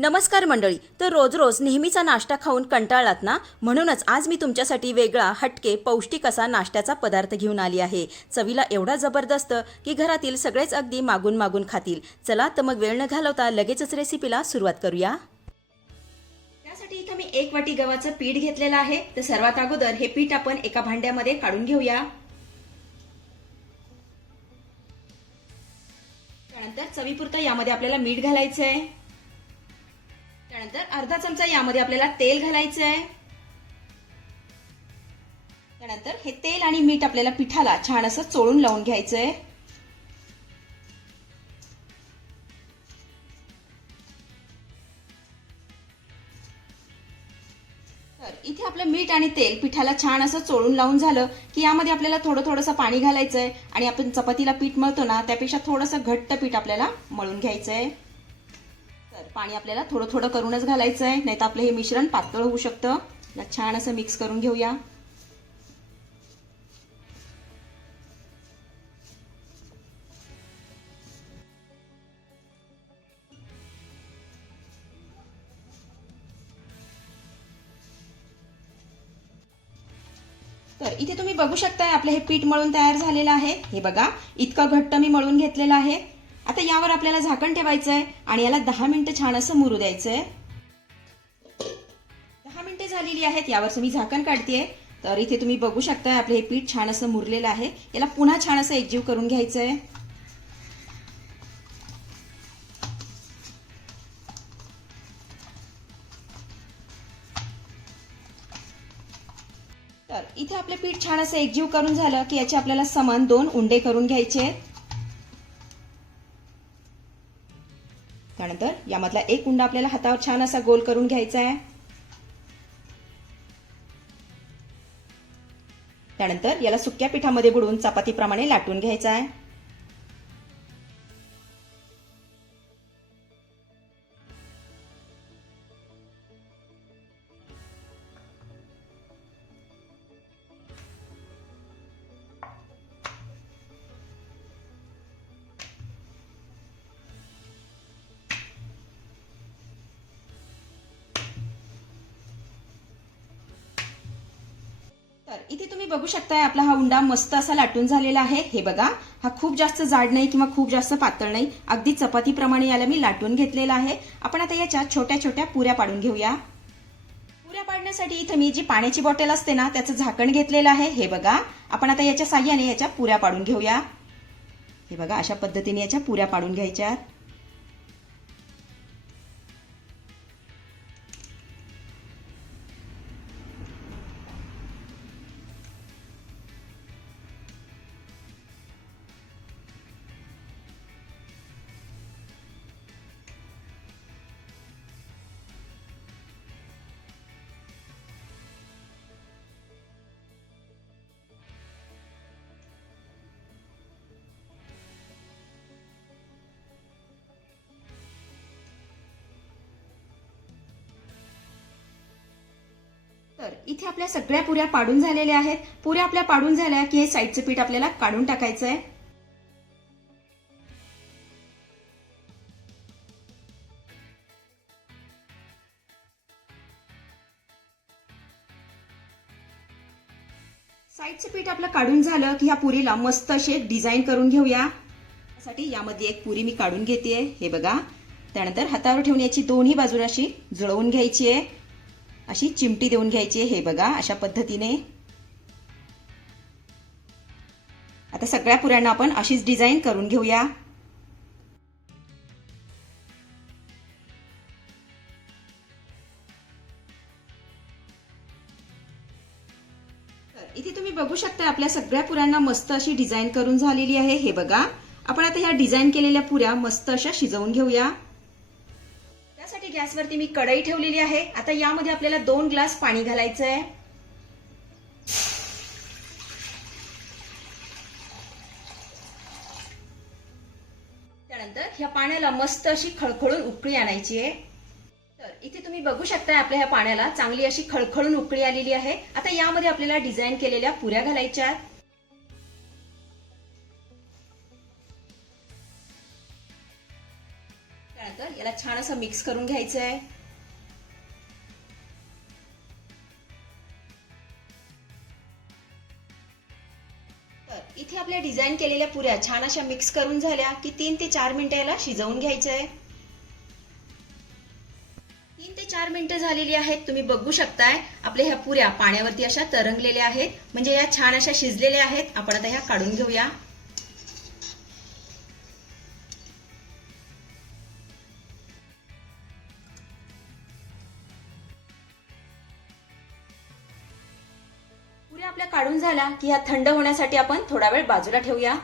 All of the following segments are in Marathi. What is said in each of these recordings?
नमस्कार मंडळी तर रोज रोज नेहमीचा नाश्ता खाऊन कंटाळलात ना? म्हणूनच आज मी तुमच्यासाठी वेगळा हटके पौष्टिक असा नाश्त्याचा पदार्थ घेऊन आली आहे. चवीला एवढा जबरदस्त की घरातील सगळेच अगदी मागून मागून खातील. चला तर मग वेळ न घालवता लगेचच रेसिपीला सुरुवात करूया. त्यासाठी इथं मी एक वाटी गव्हाचं पीठ घेतलेलं आहे. तर सर्वात अगोदर हे पीठ आपण एका भांड्यामध्ये काढून घेऊया. त्यानंतर चवीपुरतं यामध्ये आपल्याला मीठ घालायचं आहे त्यानंतर अर्धा चमचा यामध्ये आपल्याला तेल घालायचं आहे. त्यानंतर हे तेल आणि मीठ आपल्याला पिठाला छान असं चोळून लावून घ्यायचं आहे तर इथे आपलं मीठ आणि तेल पिठाला छान असं चोळून लावून झालं की यामध्ये आपल्याला थोडं थोडंसं पाणी घालायचं आहे आणि आपण चपातीला पीठ मळतो ना त्यापेक्षा थोडंसं घट्ट पीठ आपल्याला मळून घ्यायचं आहे तर पाणी आपल्याला थोडं थोडं करूनच घालायचं आहे नाही तर आपलं हे मिश्रण पातळ होऊ शकतं. याला छान असं मिक्स करून घेऊया. तर इथे तुम्ही बघू शकताय आपलं हे पीठ मळून तयार झालेलं आहे. हे बघा इतकं घट्ट मी मळून घेतलेलं आहे. आता यावर आपल्याला झाकण ठेवायचं आहे आणि याला दहा मिनिटं छान असं मुरू द्यायचं आहे दहा मिनिटं झालेली आहेत यावर मी झाकण काढतेय. तर इथे तुम्ही बघू शकताय आपलं हे पीठ छान असं मुरलेलं आहे. याला पुन्हा छान असं एकजीव करून घ्यायचं आहे तर इथे आपलं पीठ छान असं एकजीव करून झालं की याचे आपल्याला समान दोन उंडे करून घ्यायचे. आहेत यामधला एक उंडा आपल्याला हातावर छान असा गोल करून घ्यायचा आहे. त्यानंतर याला सुक्या पिठामध्ये बुडवून चपातीप्रमाणे लाटून घ्यायचा आहे. तर इथे तुम्ही बघू शकताय आपला हा उंडा मस्त असा लाटून झालेला आहे. हे बघा हा खूप जास्त जाड नाही किंवा खूप जास्त पातळ नाही. अगदी चपातीप्रमाणे याला मी लाटून घेतलेला आहे. आपण आता याच्या छोट्या छोट्या पुऱ्या पाडून घेऊया. पुऱ्या पाडण्यासाठी इथं मी जी पाण्याची बॉटल असते ना त्याचं झाकण घेतलेलं आहे. हे बघा आपण आता याच्या साह्याने याच्या पुऱ्या पाडून घेऊया. हे बघा अशा पद्धतीने याच्या पुऱ्या पाडून घ्यायच्या तर इथे आपल्या सगळ्या पुऱ्या पाडून झालेल्या आहेत. पुऱ्या आपल्या पाडून झाल्या की हे साईडचं पीठ आपल्याला काढून टाकायचं आहे साईडचं पीठ आपलं काढून झालं की ह्या पुरीला मस्त असे डिझाईन करून घेऊया. त्यासाठी यामध्ये एक पुरी मी काढून घेते हे बघा. त्यानंतर हातावर ठेवून याची दोन्ही बाजूला अशी जुळवून घ्यायची आहे. अशी चिमटी देऊन घ्यायची आहे हे बघा अशा पद्धतीने. आता सगळ्या पुऱ्यांना आपण अशीच डिझाईन करून घेऊया. इथे तुम्ही बघू शकता आपल्या सगळ्या पुऱ्यांना मस्त अशी डिझाईन करून झालेली आहे हे बघा. आपण आता ह्या डिझाईन केलेल्या पुऱ्या मस्त अशा शिजवून घेऊया. त्यासाठी गॅसवरती मी कढई ठेवलेली आहे. आता यामध्ये आपल्याला दोन ग्लास पाणी घालायचं आहे त्यानंतर ह्या पाण्याला मस्त अशी खळखळून उकळी आणायची आहे. तर इथे तुम्ही बघू शकताय आपल्या ह्या पाण्याला चांगली अशी खळखळून उकळी आलेली आहे. आता यामध्ये आपल्याला डिझाईन केलेल्या पुऱ्या घालायच्या आहेत. त्यानंतर याला छान असं मिक्स करून घ्यायचं आहे तर इथे आपल्या डिझाईन केलेल्या पुऱ्या छान अशा मिक्स करून झाल्या की तीन ते चार मिनिटं याला शिजवून घ्यायचं आहे तीन ते चार मिनिटं झालेली आहेत तुम्ही बघू शकताय. आपल्या ह्या पुऱ्या पाण्यावरती अशा तरंगलेल्या आहेत. म्हणजे या छान अशा शिजलेल्या आहेत. आपण आता ह्या काढून घेऊया. झाला की ह्या थंड होण्यासाठी आपण थोडा वेळ बाजूला ठेवूया.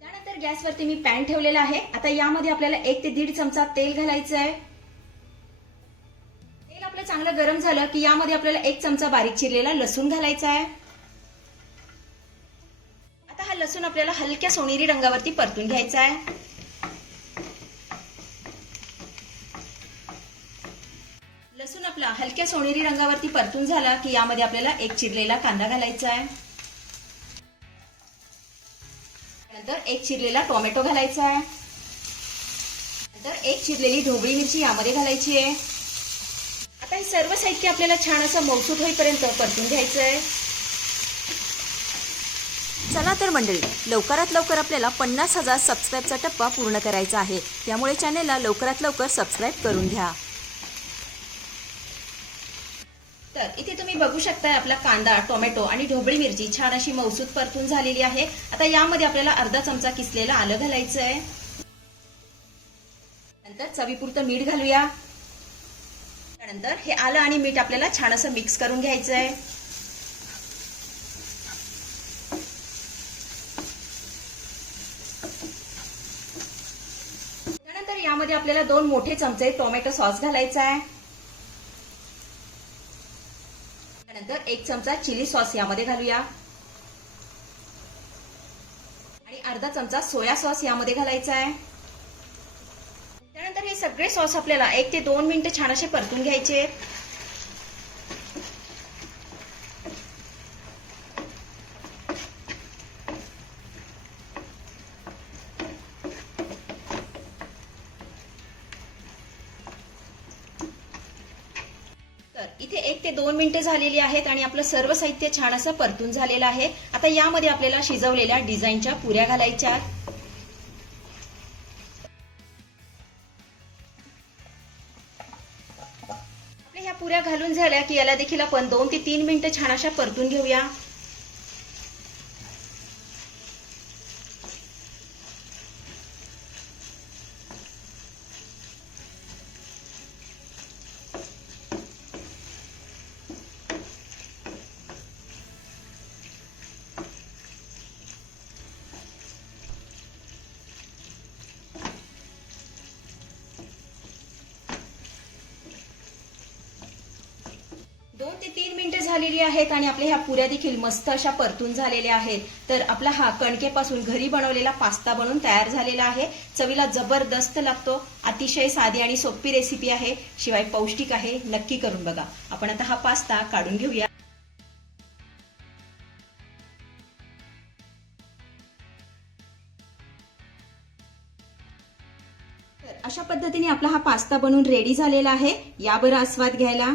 त्यानंतर गॅसवरती मी पॅन ठेवलेला आहे. आता यामध्ये आपल्याला एक ते दीड चमचा तेल घालायचं आहे. तेल आपलं चांगलं गरम झालं की यामध्ये आपल्याला एक चमचा बारीक चिरलेला लसूण घालायचा आहे. आता हा लसूण आपल्याला हलक्या सोनेरी रंगावरती परतून घ्यायचा आहे. आपला हलक्या सोनेरी रंगावरती परतून झाला की यामध्ये आपल्याला एक चिरलेला कांदा घालायचा आहे. नंतर एक चिरलेला टोमॅटो घालायचा आहे. नंतर एक चिरलेली ढोबळी मिरची यामध्ये घालायची आहे. आता हे सर्व साहित्य आपल्याला छान असं मौसूद होईपर्यंत परतून घ्यायचं आहे. चला तर मंडळी लवकरात लवकर आपल्याला पन्नास हजार सबस्क्राईबचा टप्पा पूर्ण करायचा आहे. त्यामुळे चॅनेलला लवकरात लवकर सबस्क्राईब करून घ्या. तर इथे तुम्ही बघू शकताय आपला कांदा टोमॅटो आणि ढोबळी मिरची. छान अशी मौसूद परतून झालेली आहे. आता यामध्ये आपल्याला अर्धा चमचा किसलेला आलं घालायचं आहे नंतर चवीपुरतं मीठ घालूया. त्यानंतर हे आलं आणि मीठ आपल्याला छान असं मिक्स करून घ्यायचं आहे त्यानंतर यामध्ये आपल्याला दोन मोठे चमचे टोमॅटो सॉस घालायचा आहे त्यानंतर एक चमचा चिली सॉस यामध्ये घालूया आणि अर्धा चमचा सोया सॉस यामध्ये घालायचा आहे त्यानंतर हे सगळे सॉस आपल्याला एक ते दोन मिनिटं छान असे परतून घ्यायचे आहेत. तर इथे एक ते दोन मिनिटं झालेली आहेत आणि आपलं सर्व साहित्य छान असं परतून झालेलं आहे. आता यामध्ये आपल्याला शिजवलेल्या डिझाईनच्या पुऱ्या घालायच्या ह्या पुऱ्या घालून झाल्या की याला देखील आपण दोन ते तीन मिनिटं छान अशा परतून घेऊया. दोन ते तीन मिनिटं झालेली आहेत आणि आपल्या ह्या पुऱ्या देखील मस्त अशा परतून झालेल्या आहेत. तर आपला हा कणकेपासून घरी बनवलेला पास्ता बनून तयार झालेला आहे. चवीला जबरदस्त लागतो. अतिशय साधी आणि सोपी रेसिपी आहे. शिवाय पौष्टिक आहे. नक्की करून बघा. आपण आता हा पास्ता काढून घेऊया. तर अशा पद्धतीने आपला हा पास्ता बनवून रेडी झालेला आहे. या बरं आस्वाद घ्यायला.